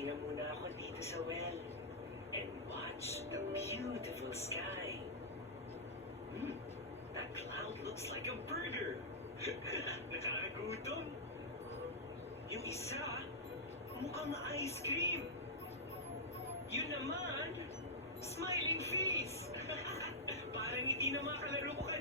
Pahinga muna ako dito sa well and watch the beautiful sky. That cloud looks like a burger. Nakakagutom. Yung isa, mukhang ice cream. Yun naman, smiling face. Parang hindi na makalaro ko